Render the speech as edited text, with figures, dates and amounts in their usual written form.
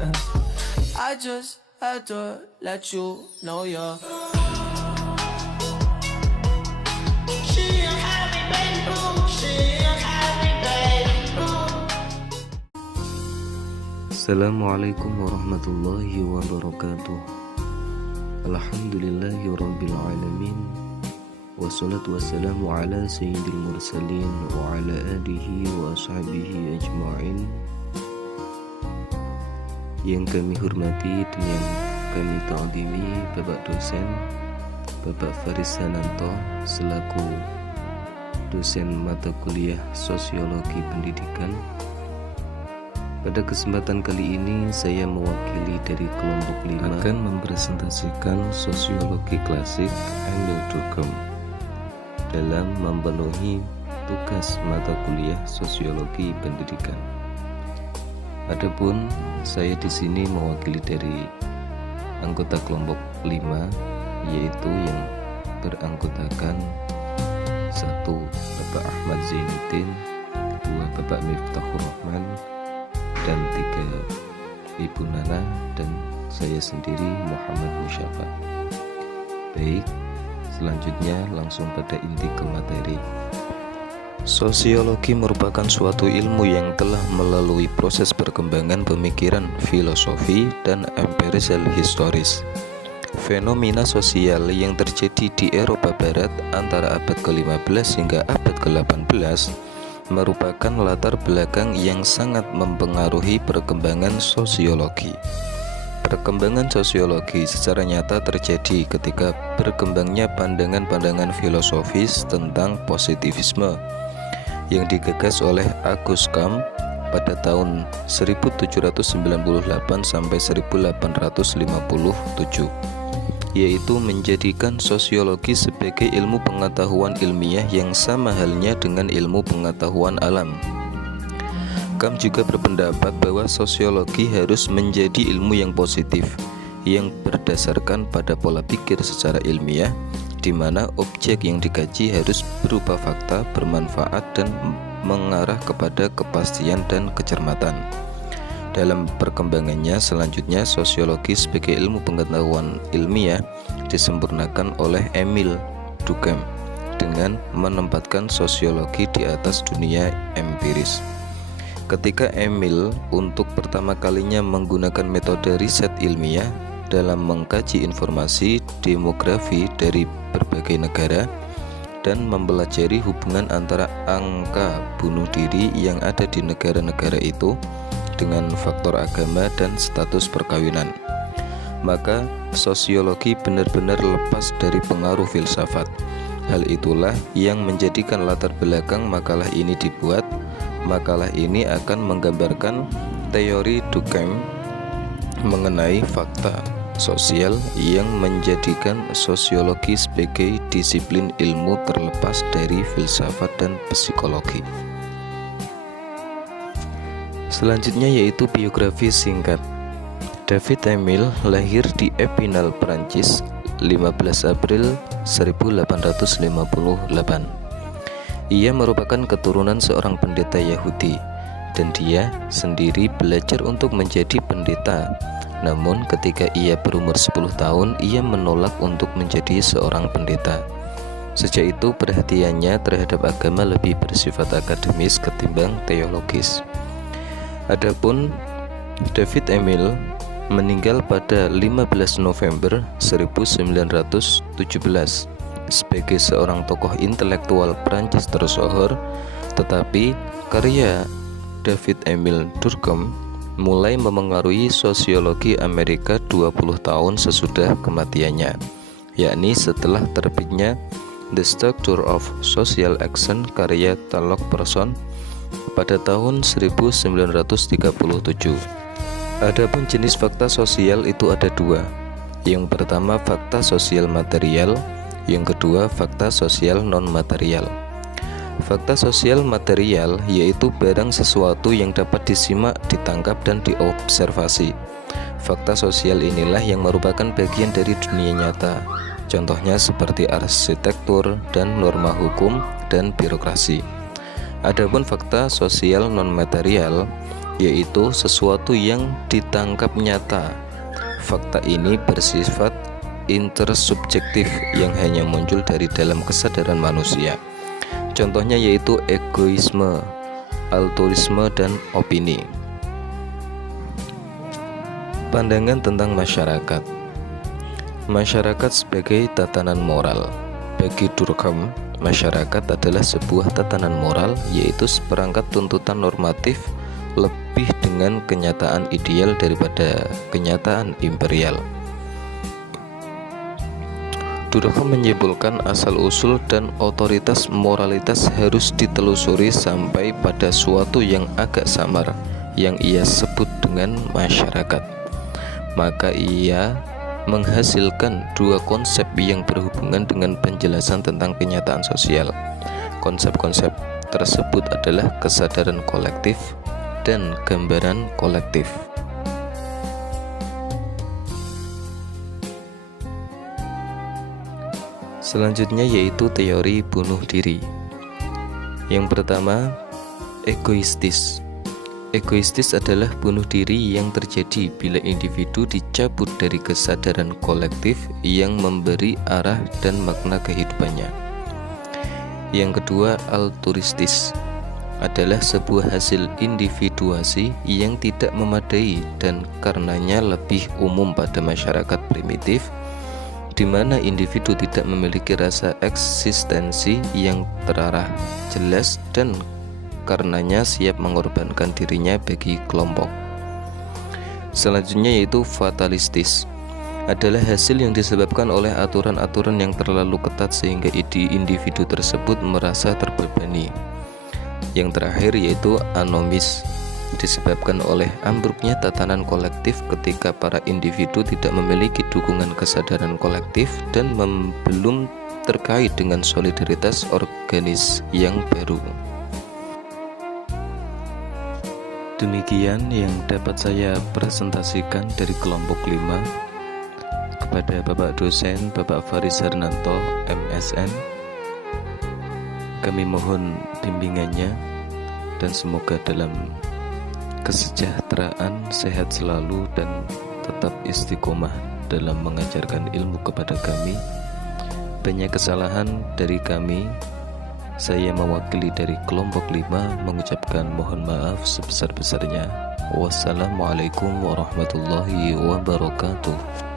I just had to let you know you're. She a happy baby boo. She a happy baby boo. Assalamualaikum warahmatullahi wabarakatuh. Alhamdulillahirabbil alamin. Wassalatu wassalamu ala sayyidil mursalin wa ala alihi wa ashabihi ajma'in. Yang kami hormati dan yang kami ta'zimi Bapak dosen Bapak Faris Sananto selaku dosen mata kuliah Sosiologi Pendidikan. Pada kesempatan kali ini saya mewakili dari kelompok 5 akan mempresentasikan sosiologi klasik Emil Durkheim dalam memenuhi tugas mata kuliah Sosiologi Pendidikan. Adapun saya di sini mewakili dari anggota kelompok 5, yaitu yang beranggotakan 1. Bapak Ahmad Zainuddin, 2. Bapak Miftahur Rahman, dan 3. Ibu Nana, dan saya sendiri Muhammad Musyafa. Baik, selanjutnya langsung pada inti ke materi. Sosiologi merupakan suatu ilmu yang telah melalui proses perkembangan pemikiran filosofi dan empirisal historis. Fenomena sosial yang terjadi di Eropa Barat antara abad ke-15 hingga abad ke-18 merupakan latar belakang yang sangat mempengaruhi perkembangan sosiologi. Perkembangan sosiologi secara nyata terjadi ketika berkembangnya pandangan-pandangan filosofis tentang positivisme yang digagas oleh Auguste Comte pada tahun 1798 sampai 1857, yaitu menjadikan sosiologi sebagai ilmu pengetahuan ilmiah yang sama halnya dengan ilmu pengetahuan alam. Comte juga berpendapat bahwa sosiologi harus menjadi ilmu yang positif, yang berdasarkan pada pola pikir secara ilmiah, di mana objek yang dikaji harus berupa fakta, bermanfaat, dan mengarah kepada kepastian dan kecermatan. Dalam perkembangannya selanjutnya, sosiologi sebagai ilmu pengetahuan ilmiah disempurnakan oleh Emil Durkheim dengan menempatkan sosiologi di atas dunia empiris. Ketika Emil untuk pertama kalinya menggunakan metode riset ilmiah dalam mengkaji informasi demografi dari berbagai negara dan mempelajari hubungan antara angka bunuh diri yang ada di negara-negara itu dengan faktor agama dan status perkawinan, maka sosiologi benar-benar lepas dari pengaruh filsafat. Hal itulah yang menjadikan latar belakang makalah ini dibuat. Makalah ini akan menggambarkan teori Durkheim mengenai fakta sosial yang menjadikan sosiologi sebagai disiplin ilmu terlepas dari filsafat dan psikologi. Selanjutnya yaitu biografi singkat. David Emil lahir di Epinal, Prancis, 15 April 1858. Ia merupakan keturunan seorang pendeta Yahudi, dan dia sendiri belajar untuk menjadi pendeta. Namun ketika ia berumur 10 tahun, ia menolak untuk menjadi seorang pendeta. Sejak itu perhatiannya terhadap agama lebih bersifat akademis ketimbang teologis. Adapun David Emil meninggal pada 15 November 1917 sebagai seorang tokoh intelektual Prancis tersohor, tetapi karya David Emil Durkheim mulai memengaruhi sosiologi Amerika 20 tahun sesudah kematiannya, yakni setelah terbitnya The Structure of Social Action karya Talcott Person pada tahun 1937. Adapun jenis fakta sosial itu ada dua. Yang pertama fakta sosial material, yang kedua fakta sosial non-material. Fakta sosial material yaitu barang sesuatu yang dapat disimak, ditangkap, dan diobservasi. Fakta sosial inilah yang merupakan bagian dari dunia nyata. Contohnya seperti arsitektur dan norma hukum dan birokrasi. Adapun fakta sosial non-material yaitu sesuatu yang ditangkap nyata. Fakta ini bersifat intersubjektif yang hanya muncul dari dalam kesadaran manusia. Contohnya yaitu egoisme, altruisme, dan opini. Pandangan tentang masyarakat. Masyarakat sebagai tatanan moral. Bagi Durkheim, masyarakat adalah sebuah tatanan moral, yaitu seperangkat tuntutan normatif lebih dengan kenyataan ideal daripada kenyataan imperial. Durkheim menyebutkan asal-usul dan otoritas moralitas harus ditelusuri sampai pada suatu yang agak samar, yang ia sebut dengan masyarakat. Maka ia menghasilkan dua konsep yang berhubungan dengan penjelasan tentang kenyataan sosial. Konsep-konsep tersebut adalah kesadaran kolektif dan gambaran kolektif. Selanjutnya yaitu teori bunuh diri. Yang pertama, egoistis. Egoistis adalah bunuh diri yang terjadi bila individu dicabut dari kesadaran kolektif yang memberi arah dan makna kehidupannya. Yang kedua, altruistis adalah sebuah hasil individuasi yang tidak memadai dan karenanya lebih umum pada masyarakat primitif, di mana individu tidak memiliki rasa eksistensi yang terarah jelas dan karenanya siap mengorbankan dirinya bagi kelompok. Selanjutnya yaitu fatalistis, adalah hasil yang disebabkan oleh aturan-aturan yang terlalu ketat sehingga individu tersebut merasa terbebani. Yang terakhir yaitu anomis, disebabkan oleh ambruknya tatanan kolektif ketika para individu tidak memiliki dukungan kesadaran kolektif dan belum terkait dengan solidaritas organis yang baru. Demikian yang dapat saya presentasikan dari kelompok 5 kepada Bapak dosen Bapak Faris Harnanto, MSN. Kami mohon bimbingannya dan semoga dalam kesejahteraan, sehat selalu, dan tetap istiqomah dalam mengajarkan ilmu kepada kami. Banyak kesalahan dari kami, saya mewakili dari kelompok 5 mengucapkan mohon maaf sebesar-besarnya. Wassalamualaikum warahmatullahi wabarakatuh.